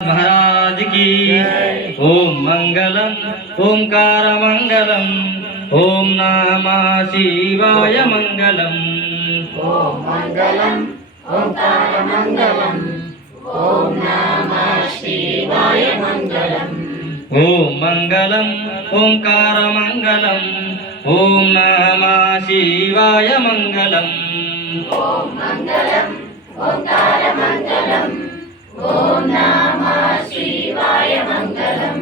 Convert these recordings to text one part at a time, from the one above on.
महाराज की ओम मंगलम ओंकार मंगलम ओम नमः शिवाय मंगलम ओम मंगलम ओंकार मंगलम ओम नमः शिवाय मंगलम ओम मंगलम ओंकार मंगलम ओम नमः शिवाय मंगलम ओम मंगलम ओंकार मंगलम ओम नमः शिवाय मंगलम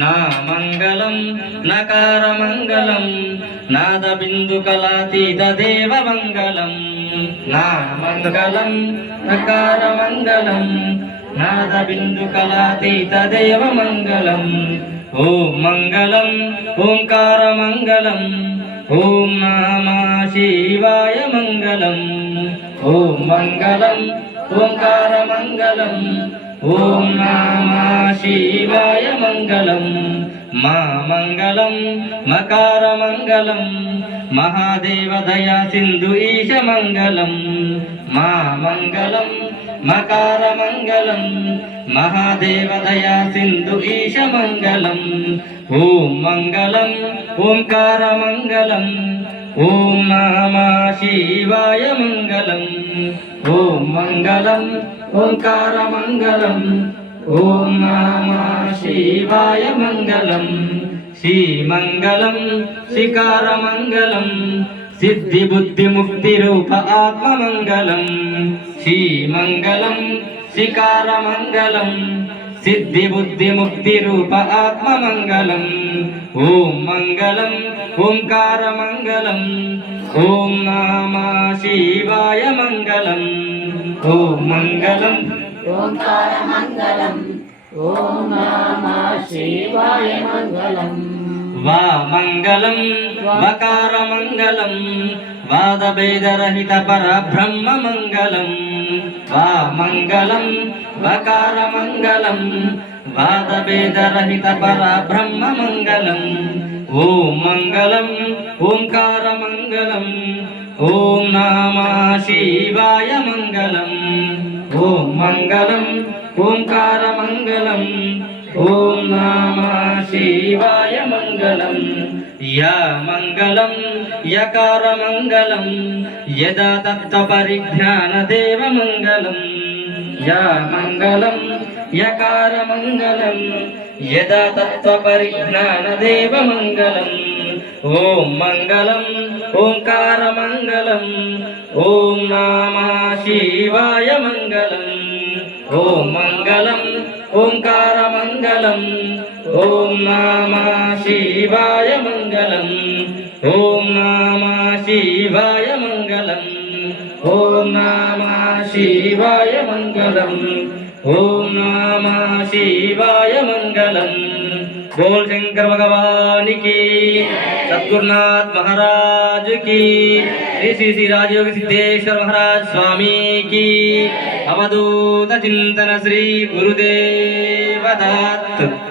ना मंगलम नकार मंगलम नाद बिंदु कलातीत देव मंगलम ना मंगलम नकार मंगलम नाद बिंदु कलातीत देव मंगलम ओम मंगलम ओंकार मंगलम ओम नमः शिवाय मंगलम ओम मंगलम ओंकार मंगलम ओम नमः शिवाय मंगलम मा मंगलम मकार मंगलम महादेव दया सिंधु ईश मंगलम मा मंगलम मकार मंगलम महादेव दया सिंधु ईश मंगलम ओम मंगलम ओंकार मंगलम ओम नमः शिवाय मंगलम ओम मंगलम ओंकार मंगलम ओम नमः शिवाय मंगलम श्री मंगलम शिकार मंगलम सिद्धि बुद्धि मुक्ति रूप आत्म मंगलम श्री मंगलम शिकार मंगलम सिद्धि बुद्धि मुक्ति रूप आत्म मंगलम ओम मंगलम ओंकार मंगलम ओम नमः शिवाय मंगलम ओम मंगलम ओंकार मंगलम ओम नमः शिवाय मंगलम वा मंगलम वकार मंगलम वाद भेद रहित पर ब्रह्म मंगलम वा मंगलम वकार मंगलम वाद भेद रहित पर ब्रह्म मंगलम ओम मंगलम ओंकार मंगलम ओम नमः शिवाय मंगलम ओम मंगलम ओंकार मंगलम ओम नमः शिवाय मंगलम या मंगलम यकार मंगलम यदा तत्व परिज्ञान देव मंगलम या मंगलम यकार मंगलम यदा तत्व परिज्ञान देव मंगलम ओम मंगलम ओंकार मंगलम ओम नमः शिवाय मंगलम ओम मंगलम ओंकार मंगलम ओम नमः शिवाय मंगलम ओम नमः शिवाय मंगलम ओम नमः शिवाय मंगलम ओम नमः शिवाय मंगलम बोल शंकर भगवान की सद्गुरुनाथ महाराज की श्री श्री राजयोगी सिद्धेश्वर महाराज स्वामी की अवधूत चिंतन श्री गुरुदेव दत्त।